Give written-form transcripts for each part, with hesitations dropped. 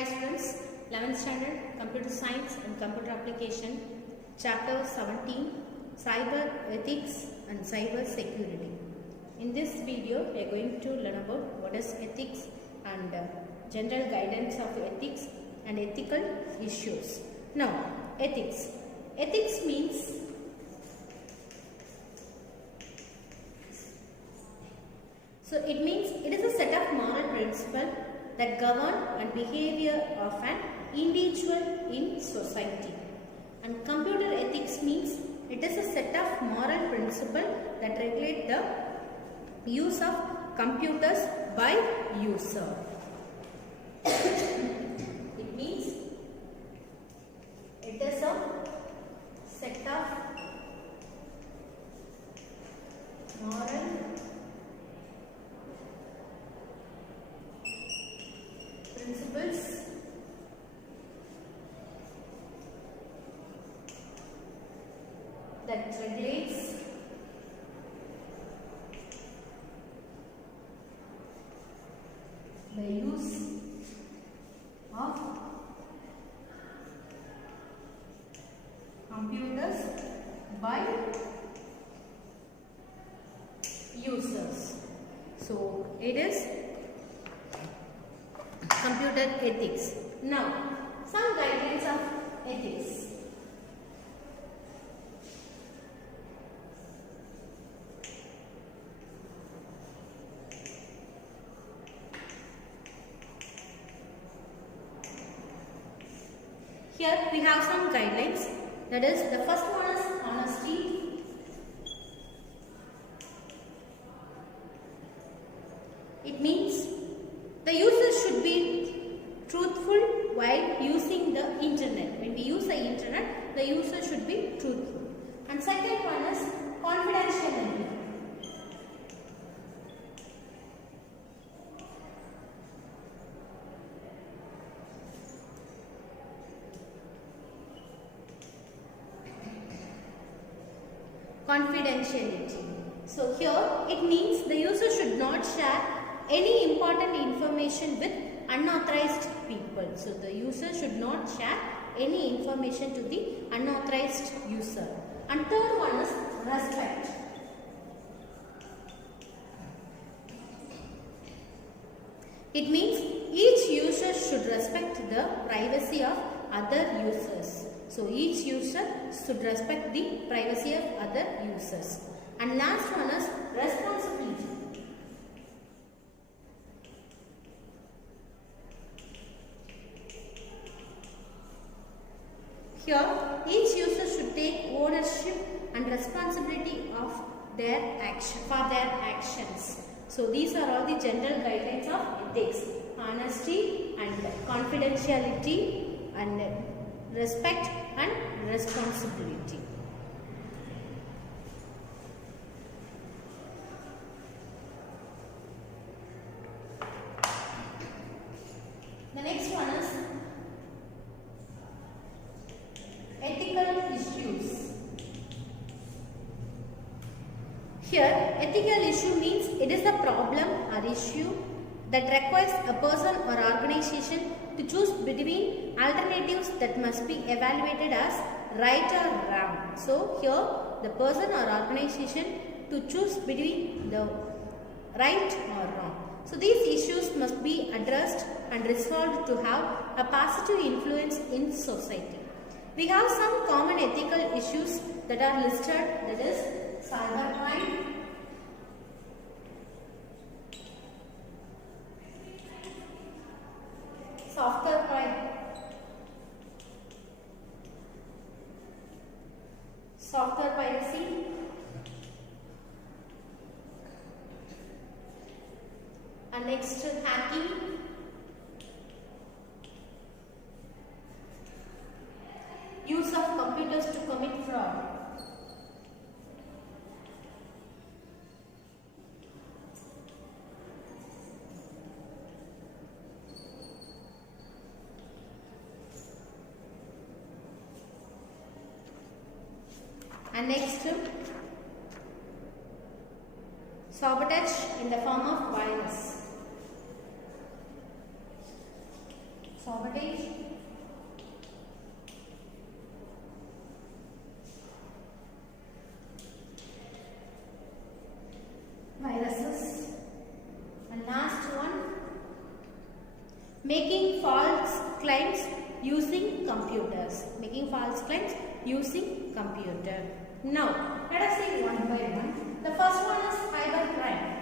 Hi students, 11th standard Computer Science and Computer Application, Chapter 17, Cyber Ethics and Cyber Security. In this video, we are going to learn about what is ethics and general guidance of ethics and ethical issues. Now, ethics. Ethics means it is a set of moral principles that govern and behavior of an individual in society. And computer ethics means it is a set of moral principles that regulate the use of computers by user. It means it is a set of moral principles that regulates the use of computers by users. So it is computer ethics. Now, some guidelines of ethics. Here we have some guidelines. That is, the first one is honesty. It means the user should be truthful while using the internet. When we use the internet, the user should be truthful. And second one is confidentiality. Confidentiality. So here it means the user should not share any important information with unauthorized people. So the user should not share any information to the unauthorized user. And third one is respect. It means each user should respect the privacy of other users. So each user should respect the privacy of other users. And last one is responsibility. Here, each user should take ownership and responsibility of their actions. So these are all the general guidelines of ethics: honesty and confidentiality and respect and responsibility. The next one is ethical issues. Here, ethical issue means it is a problem or issue that requires a person or organization to choose between alternatives that must be evaluated as right or wrong. So here the person or organization to choose between the right or wrong. So these issues must be addressed and resolved to have a positive influence in society. We have some common ethical issues that are listed, that is cybercrime, software crime, software piracy, and next hacking, use of computers to commit fraud. And next, sabotage in the form of virus. sabotage, viruses, and last one, making false claims using computers. Making false claims using computer. Now, let us see one by one. The first one is cybercrime.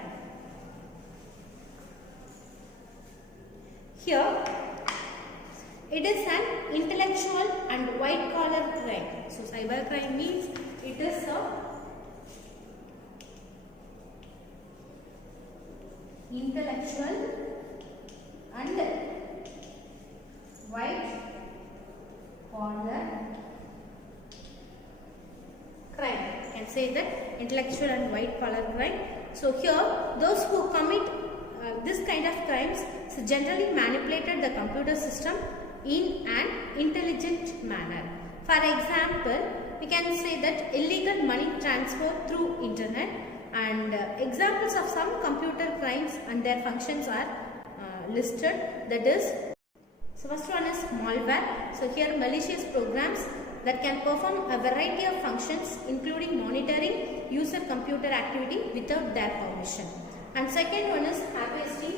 Here, it is an intellectual and white collar crime. So, cybercrime means it is a intellectual and white collar crime. I can say that intellectual and white collar crime. So here, those who commit this kind of crimes generally manipulated the computer system in an intelligent manner. For example, we can say that illegal money transfer through internet, and examples of some computer crimes and their functions are listed. That is, so first one is malware. So here malicious programs that can perform a variety of functions including monitoring user computer activity without their permission. And second one is harvesting.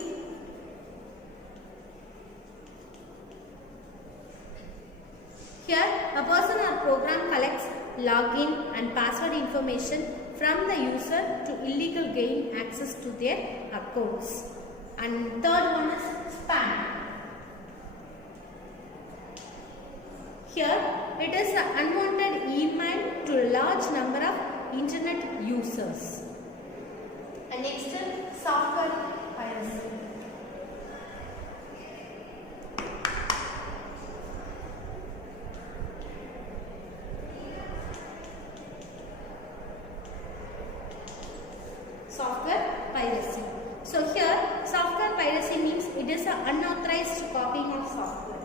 Here a person or program collects login and password information from the user to illegal gain access to their accounts. And third one is spam. Here it is an unwanted email to a large number of internet users. And next is software piracy. Software piracy. So here software piracy means it is an unauthorized copying of software.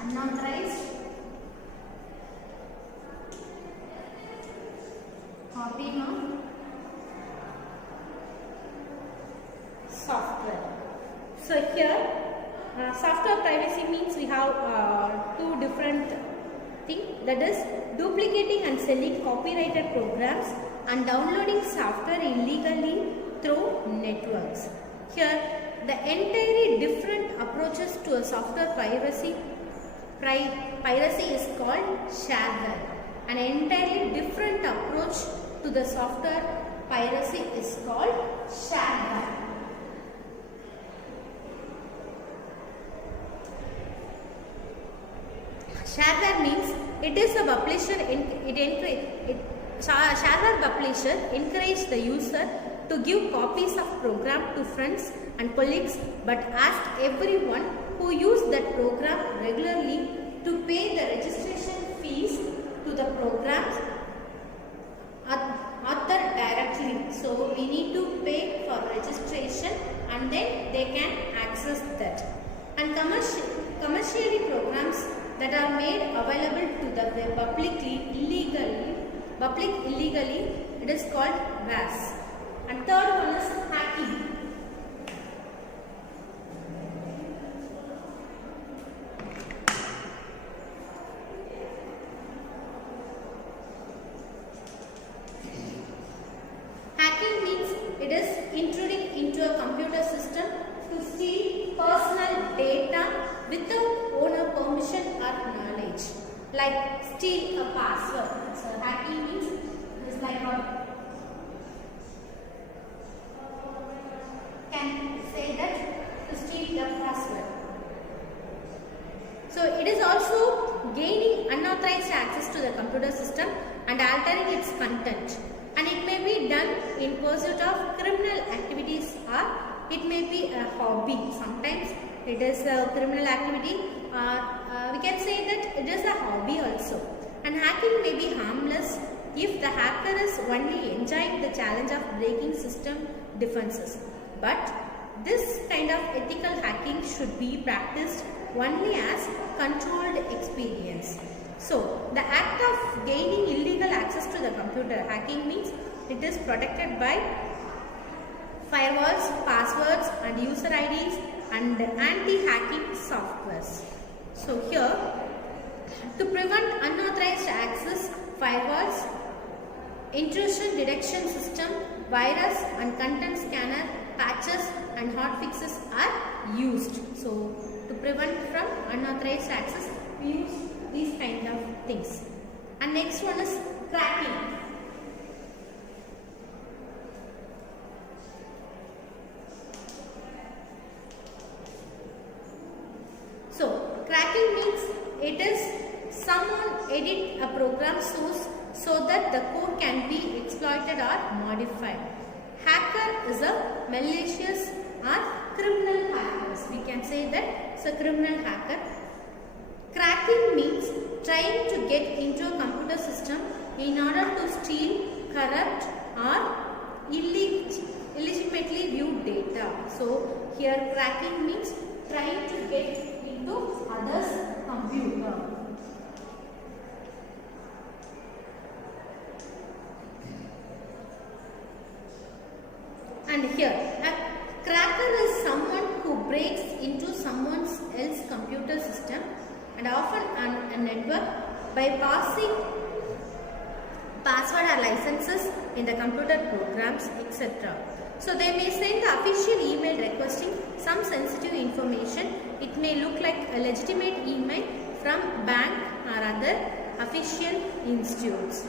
Unauthorized copying of software. So here software piracy means we have two different things, that is duplicating and selling copyrighted programs and downloading software illegally through networks. Here the entirely different approaches to a software piracy is called shareware. An entirely different approach to the software piracy is called shareware. Shareware means it is a publisher. Shareware publisher encourage the user to give copies of program to friends and colleagues, but asked everyone who use that program regularly to pay the registration fees to the program's author directly. So we need to pay for registration and then they can access that. And commercially programs that are made available to the public illegally, it is called VAS. And third one is hacking. Hacking means it is intruding into a computer system to steal personal data without owner permission or knowledge. Like steal a password. So hacking means it is like a can say that to steal the password. So it is also gaining unauthorized access to the computer system and altering its content. And it may be done in pursuit of criminal activities, or it may be a hobby. Sometimes it is a criminal activity, or we can say that it is a hobby also. And hacking may be harmless if the hacker is only enjoying the challenge of breaking system defenses. But this kind of ethical hacking should be practiced only as controlled experience. So, the act of gaining illegal access to the computer, hacking means it is protected by firewalls, passwords and user IDs and anti-hacking softwares. So here, to prevent unauthorized access, firewalls, intrusion detection system, virus and content scanner, patches and hotfixes are used. So to prevent from unauthorized access, we use these kind of things. And next one is cracking. So cracking means it is someone edit a program source so that the code can be exploited or modified. Hacker is a malicious or criminal hackers. We can say that it's a criminal hacker. Cracking means trying to get into a computer system in order to steal, corrupt or illegitimately view data. So here cracking means trying to get into others' computer. And here, a cracker is someone who breaks into someone else's computer system and often a network by passing password or licenses in the computer programs, etc. So they may send the official email requesting some sensitive information. It may look like a legitimate email from bank or other official institutes.